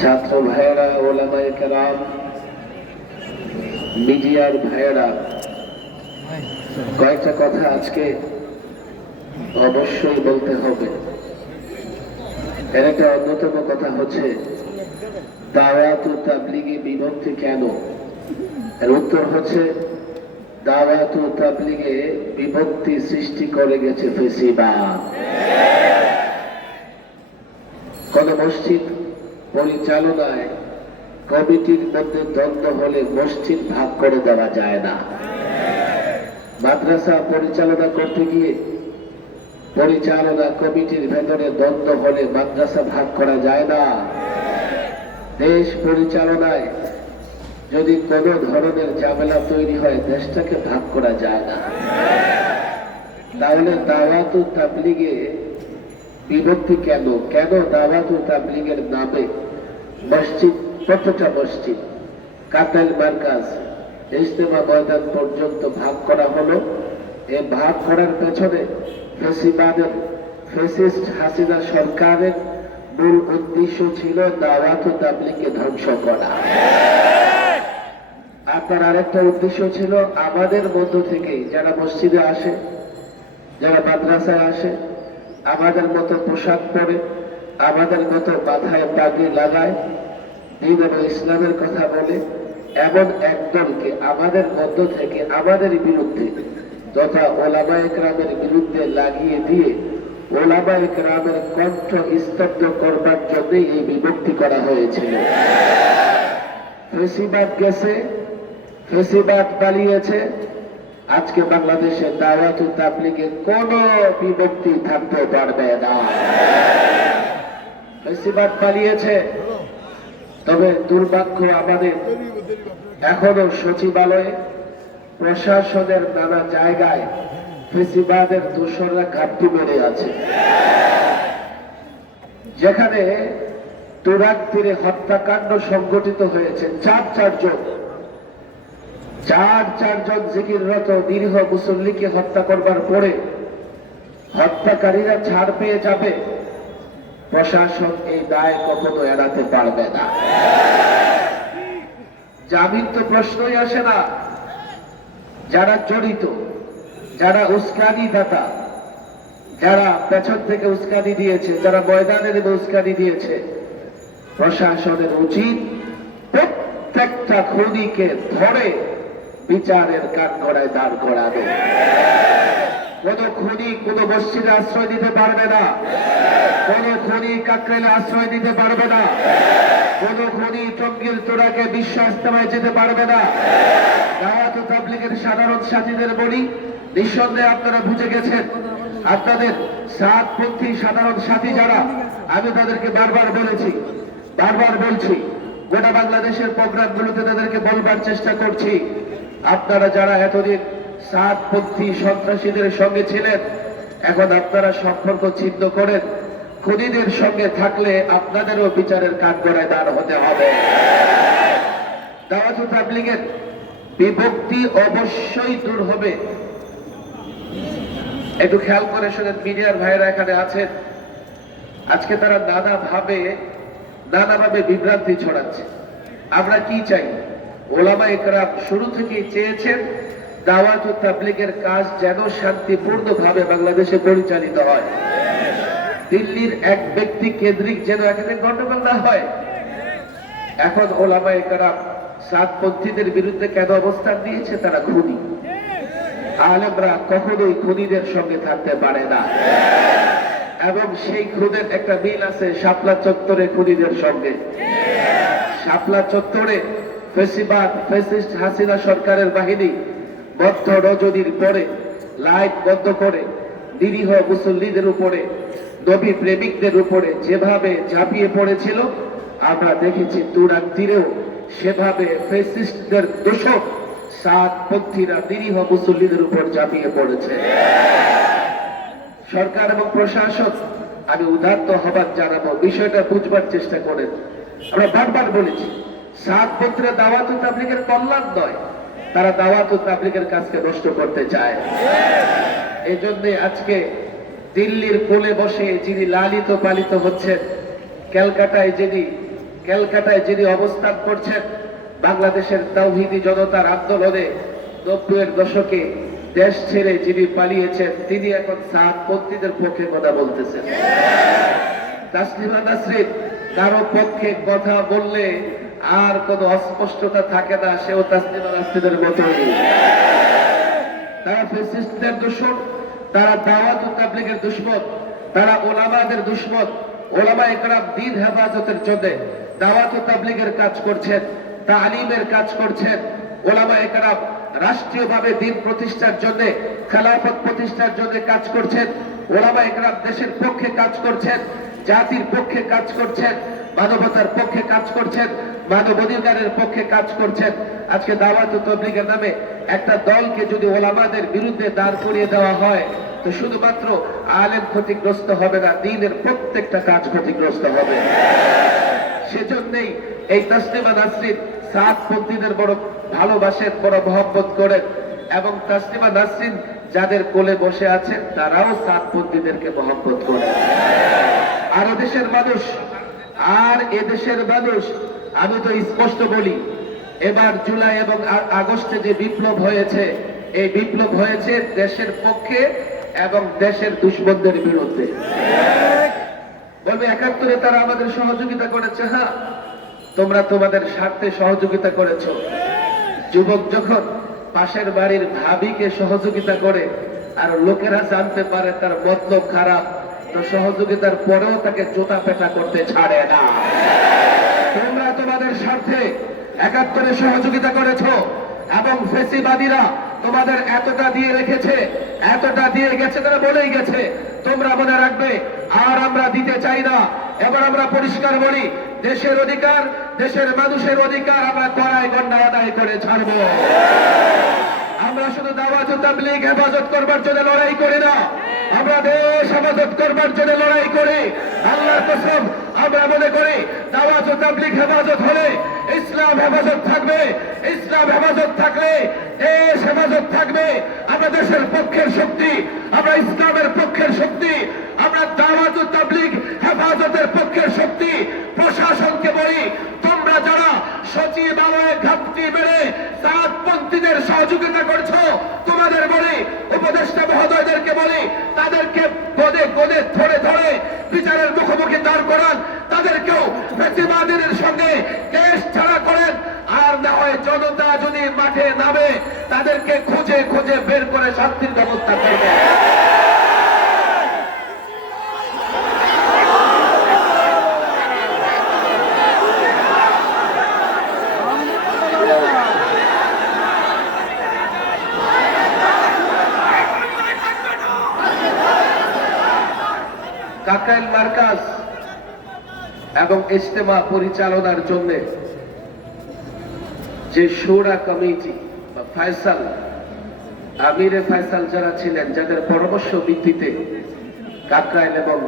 ছাত্র ভাইয়েরা, ওলামায়ে কেরাম, মিডিয়ার ভাইয়েরা, কয়েকটা কথা আজকে অবশ্যই বলতে হবে। এর একটা অন্যতম কথা হচ্ছে, দাওয়াত ও তাবলিগে বিভক্তি কেন? এর উত্তর হচ্ছে দাওয়াত ও তাবলিগে বিভক্তি সৃষ্টি করে গেছে ফেসিবাদ। কোন মসজিদ পরিচালনায় কমিটির মধ্যে দ্বন্দ্ব হলে মসজিদ ভাগ করে দেওয়া যায় না। মাদ্রাসা পরিচালনা করতে গিয়ে পরিচালনা কমিটির ভেতরে দ্বন্দ্ব হলে মাদ্রাসা ভাগ করা যায় না। দেশ পরিচালনায় যদি কোনো ধরনের ঝামেলা তৈরি হয়, দেশটাকে ভাগ করা যায় না। তাহলে দাওয়াত তাবলিগে বিভক্তি কেন? কেন দাওয়াত তাবলিগের নামে মসজিদ, প্রত্যেকটা মসজিদ, কাতাল মার্কাজ, ইজতেমা ময়দান পর্যন্ত ভাগ করা হলো? এই ভাগ করার পেছনে ফেসিবাদের, ফেসিস্ট হাসিনা সরকারের মূল উদ্দেশ্য ছিল দাওয়াত তাবলিগকে ধ্বংস করা। আপনার আরেকটা উদ্দেশ্য ছিল আমাদের মধ্য থেকেই যারা মসজিদে আসে, যারা মাদ্রাসায় আসে, আমাদের মতো পোশাক পরে, আমাদের মতো মাথায় পাগড়ি লাগায়, দিন এবং ইসলামের কথা বলে, এমন একদলকে আমাদের মধ্য থেকে, আমাদের বিরুদ্ধে, তথা ওলামা একরামের বিরুদ্ধে লাগিয়ে দিয়ে ওলামা একরামের কণ্ঠ স্তব্ধ করবার জন্যই এই বিভক্তি করা হয়েছিল। গেছে ফেসিবাদ পালিয়েছে। আজকে বাংলাদেশে দাওয়াত তাবলিগে কোন বিভক্তি থাকতে পারবে না। ফেসিবাদ পালিয়েছে। তবে দুর্ভাগ্য আমাদের এখনও সচিবালয়ে, প্রশাসনের নানা জায়গায় ফেসিবাদের দোষররা ঘাটতি বেড়ে আছে। যেখানে তুরাক তীরে হত্যাকাণ্ড সংঘটিত হয়েছে। চার চারজন। চার চারজন জিকিররত নিরীহ মুসল্লিকে হত্যা করবার পরে হত্যাকারীরা ছাড় পেয়ে যাবে। প্রশাসন এই দায় কখনো এড়াতে পারবে না। জামিন তো প্রশ্নই আসে না। যারা জড়িত, যারা উস্কানি দাতা, যারা পেছন থেকে উস্কানি দিয়েছে, যারা ময়দানে নেমে উস্কানি দিয়েছে, প্রশাসনের উচিত প্রত্যেকটা খুনিকে ধরে বিচারের কাঠ গড়ায় দাঁড় করাবে। কোন খুনি কোন মসজিদে আশ্রয় দিতে পারবে না। কোন খুনি কাকরেলে আশ্রয় দিতে পারবে না। কোন খুনি টঙ্গির তোড়াকে বিশ্ব ইস্তেমায় যেতে পারবে না। দাওয়াত তাবলিগের সাধারণ সাথীদের বলি, নিঃসন্দেহে আপনারা বুঝে গেছেন, আপনাদের সাতপন্থী সাধারণ সাথী যারা, আমি তাদেরকে বারবার বলেছি, বারবার বলছি, গোটা বাংলাদেশের প্রোগ্রামগুলোতে তাদেরকে বলবার চেষ্টা করছি। আপনারা যারা এতদিন সাতপন্থী সন্ত্রাসীদের সঙ্গে ছিলেন, এখন আপনারা সম্পর্ক ছিন্ন করেন। খুনিদের সঙ্গে থাকলে আপনাদেরও বিচারের কাঠগড়ায় দাঁড় হতে হবে। দাওয়াত ও তাবলিগের বিভক্তি অবশ্যই দূর হবে। একটু খেয়াল করে শোনেন, মিডিয়ার ভাইয়েরা এখানে আছেন। আজকে তারা নানা ভাবে নানাভাবে বিভ্রান্তি ছড়াচ্ছে। আমরা কি চাই? ওলামা একরাম শুরু থেকেই চেয়েছেন দাওয়াত ও তাবলিগের কাজ যেন শান্তিপূর্ণ ভাবে বাংলাদেশে পরিচালিত হয়। দিল্লির এক ব্যক্তি কেন্দ্রিক যেন এখানে গন্ডগোল না হয়। এখন ওলামা একরাম সাতপন্থীদের বিরুদ্ধে কেন অবস্থান দিয়েছে তারা খুনি। আলেমরা কখনোই খুনিদের সঙ্গে থাকতে পারে না। এবং সেই খুনের একটা মিল আছে শাপলা চত্বরে খুনিদের সঙ্গে। শাপলা চত্বরে ফেসিবাদ, ফেসিস্ট হাসিনা সরকারের বাহিনী বদ্ধ রজনীর পরে, লাইট বন্ধ করে, নিরীহ মুসল্লিদের উপরে, নবী প্রেমিকদের উপরে যেভাবে ঝাঁপিয়ে পড়েছিল, আমরা দেখেছি তুরাক তীরেও সেভাবে ফেসিস্টদের দোষক সাত পন্থীরা নিরীহ মুসল্লিদের উপর ঝাঁপিয়ে পড়েছে। সরকার এবং প্রশাসক, আমি উদাত্ত হবার জানাব, বিষয়টা বুঝবার চেষ্টা করেন। আমরা বারবার বলেছি সাত পন্থীরা দাওয়াত ও তাবলিগের কল্যাণ নয়, তারা দাওয়াত ও তাবলিগের কাজকে নষ্ট করতে চায়। এই জন্যে আজকে দিল্লির কোলে বসে যিনি লালিত পালিত হচ্ছেন, ক্যালকাটায় যিনি ক্যালকাটায় যিনি অবস্থান করছেন, বাংলাদেশের তৌহিদি জনতার আন্দোলনে নব্বইয়ের দশকে দেশ ছেড়ে যিনি পালিয়েছেন, তিনি এখন সাত পন্থীদের পক্ষে কথা বলতেছেন। তাসলিমা নাসরিন, কারও পক্ষে কথা বললে আর কোনো অস্পষ্টতা থাকে না, সেও তাসলিমা মতোই। তারা ফেসিস্টদের তারা দাওয়াত তাবলীগের দুশ্মন, তারা ওলামাদের দুশ্মন, ওলামা একরাম দিন হেফাজতের দাওয়াত তাবলীগের কাজ করছেন, তালিমের কাজ করছেন। ওলামা একরাম রাষ্ট্রীয়ভাবে দিন প্রতিষ্ঠার জন্য, খেলাফত প্রতিষ্ঠার জন্য কাজ করছেন। ওলামা একরাম দেশের পক্ষে কাজ করছেন, জাতির পক্ষে কাজ করছেন, মানবতার পক্ষে কাজ করছেন। মানবাধিকারের পক্ষে কাজ করছেন। আজকে দাওয়াত তবলিগের নামে একটা দলকে যদি ওলামাদের বিরুদ্ধে দাঁড় করিয়ে দেওয়া হয়, তো শুধুমাত্র আলেম ক্ষতিগ্রস্ত হবে না, দিনের প্রত্যেকটা কাজ ক্ষতিগ্রস্ত হবে। সেজন্যই এই তাসলিমা নাসরিন সাত পন্থীদের বড় ভালোবাসেন, বড় মহব্বত করেন এবং তাসলিমা নাসরিন যাদের কোলে বসে আছেন, তারাও সাত পন্থীদেরকে মহব্বত করেন। আর দেশের মানুষ, আর এদেশের মানুষ আমি তো স্পষ্ট বলি, এবার জুলাই এবং আগস্টে যে বিপ্লব হয়েছে, এই বিপ্লব হয়েছে দেশের পক্ষে এবং দেশের দুশ্মনদের বিরুদ্ধে। বলবে, একাত্তরে তারা আমাদের সহযোগিতা করেছে হ্যাঁ? তোমরা তোমাদের স্বার্থে সহযোগিতা করেছ। যুবক যখন পাশের বাড়ির ভাবিকে সহযোগিতা করে আর লোকেরা জানতে পারে তার মতলব খারাপ, তো সহযোগিতার পরেও তাকে জোতা পেটা করতে ছাড়ে না। তোমাদের স্বার্থে একাত্তরে সহযোগিতা করেছ এবং ফেসিবাদীরা তোমাদের এতটা দিয়ে রেখেছে, এতটা দিয়ে গেছে তারা বলেই গেছে, তোমরা মনে রাখবে, আর আমরা দিতে চাই না। এবার আমরা পরিষ্কার বলি, দেশের অধিকার, দেশের মানুষের অধিকার আমরা কড়াই গন্ডায় আদায় করে ছাড়বো। আমরা শুধু দাওয়াত ও তাবলীগ হেফাজত করবার জন্য লড়াই করি না, আমরা দেশ হেফাজত করবার জন্য লড়াই করি। আল্লাহর কসম, আমরা মনে করি দাওয়াত ও তাবলীগ হেফাজত হলে ইসলাম হেফাজত থাকবে, ইসলাম হেফাজত থাকলে দেশ হেফাজত থাকবে। আমরা দেশের পক্ষের শক্তি, আমরা ইসলামের পক্ষের শক্তি, আমরা দাওয়াত ও তাবলীগ হেফাজতের পক্ষের শক্তি। প্রশাসনকে বলি, তোমরা যারা সচিবালয়ে ঘাপটি মেরে সাতপন্থীদের সহযোগিতা করছ, তোমাদের বলি, উপদেষ্টা মহোদয়দেরকে বলি, তাদেরকে গদে গদে ধরে ধরে বিচারের মুখোমুখি দাঁড় করান তাদেরকেও ফেসিবাদের সঙ্গে দেশ ছাড়া করেন আর না হয় জনতা যদি মাঠে নামে তাদেরকে খুঁজে খুঁজে বের করে শাস্তির ব্যবস্থা করবে। কাকাইল মার্কাজ এবং ইজতেমা পরিচালনার জন্য যে সুরা কমিটি ফয়সাল আমিরে ফায়সাল যারা ছিলেন যাদের পরামর্শ ভিত্তিতে কাকরাইল এবং